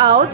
Out?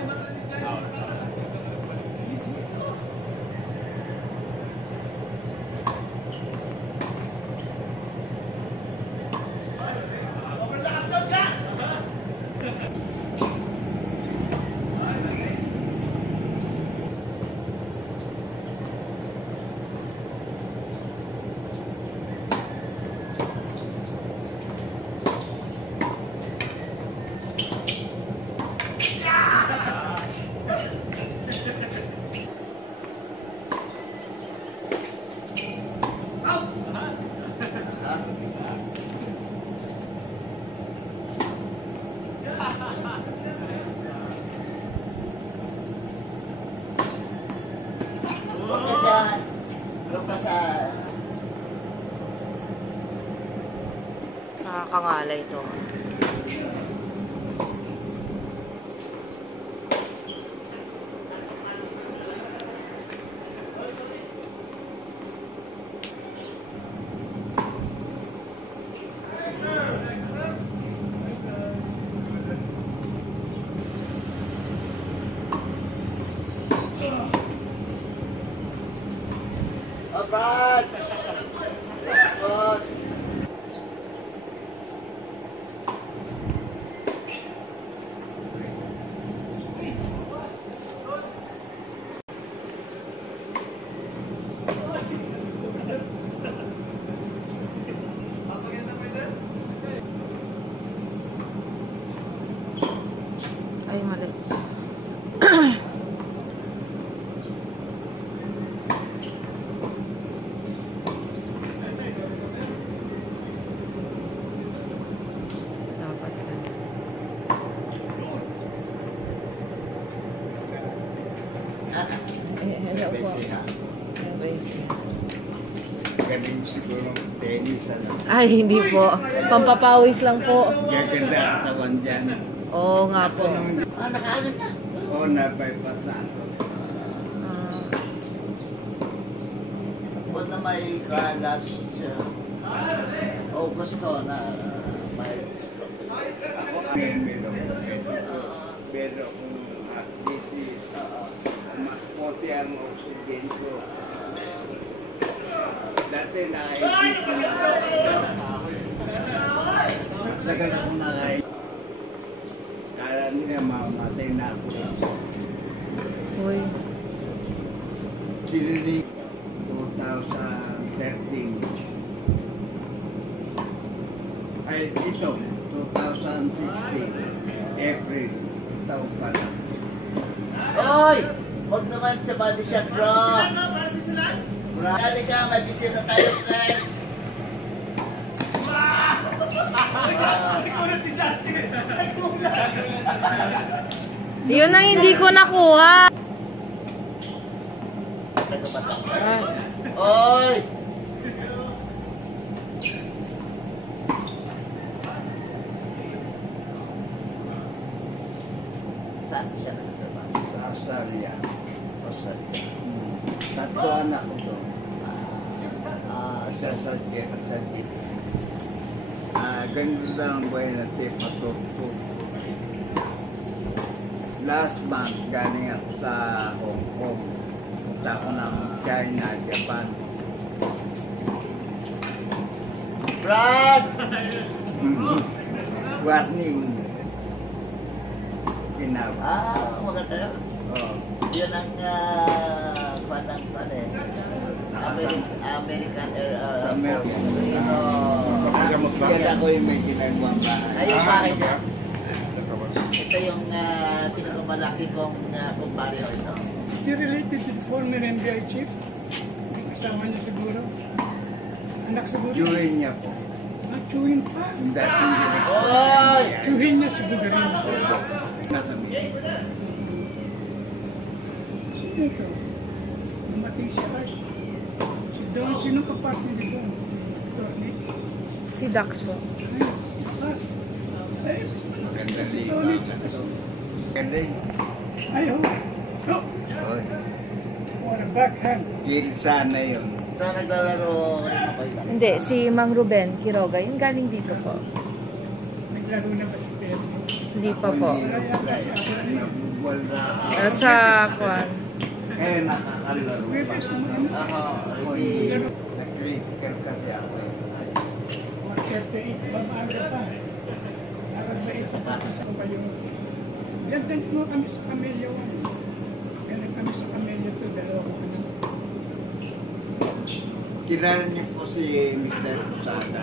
Nakakangalay ito. Abad! Boss! Ay, mali. Galing siguro tennis, ano? Ay, hindi po. Pampapawis lang po. Gaganda ang tawan dyan. Oo nga po. Nakaalat na? Oo, na-bypass na. Kung na may kalas siya, gusto na may stop. Pero kung this is mas puti ang oxygen ko. Dati na-ibig ko na tagal akong nakain. Kala nila mamatay na ako. Uy. Dililig 2013. Ay, ito, 2016. April. Taon pa lang. Oy! Huwag naman sa body shot, bro! Dali ka, may bisita tayo, Tres! Yun ang hindi ko nakuha. Oy! Saan siya nagtrabaho? Sa Australia. Tatlo anak ko to. Siya sa Git. Ganito lang ang buhay natin patuto. Last month, galing ako sa Hong Kong. Punta ako ng China, Japan. Brad! Warning. Sinabi. Maganda yun. Oo. Yun ang American Air. Yan ako yung may ginagawang bahay. Ayun bahay niya. Ito yung pinakamalaki kong kumpare ko ito. Is he related to the former NBI chief? Kasama niya siguro? Anak siguro? Chewin niya po. Chewin pa? Hindi. Oy! Chewin niya siguro rin. Nakami. Sino ito? Namatay siya ay. Si Don, sino kapatid ni Don? Si Dax po. Ganda liwa. Ganda yun. Ay, oh. What a backhand. Gilsa na yun. Saan naglalaro kayo? Hindi, si Mang Ruben Quiroga. Yung galing dito po. Naglaro na ba si Pedro? Hindi pa po. buwan na. Sa kwan. Eh, nakakalaro pa. Pwede sa mga Ako, nag-critical kasi ako eh. 38, babaga pa. Nakagbayad sa pata sa kabayo. Diyan mo kami sa Camellia 1. Galing kami sa Camellia 2, dalawang ano. Kilala niyo po si Mr. Posada.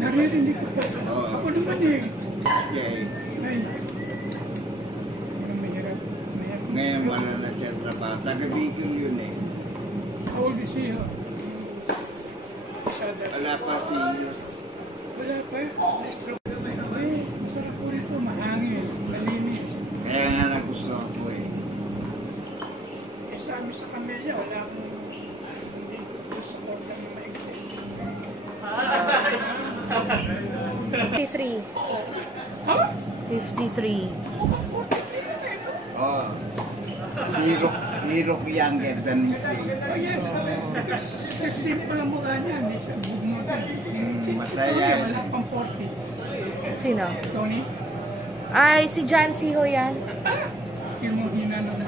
Naririnig ko pa. Oo. Ako naman eh. Okay. Ay. Mahirap. Ngayon wala na siya trabaho. Taga-Bicol yun eh. How old is he? Wala pa senior. Wala pa eh. Na-stroke. Ay, masarap po rito. Mahangin. Malinis. Kaya nga nagustuhan ko eh. Eh, sa amin sa Camellia, wala akong hindi ko support kami ma-exit. 53. Ha? 53. Oh. Hero younger than me. Oh, yes. Kasi simple ang mukha niya. Hindi siya bugnutan. Masaya. Wala pang 40. Sino? Tony, Ay, si John C. ho yan. yung mo hinanong.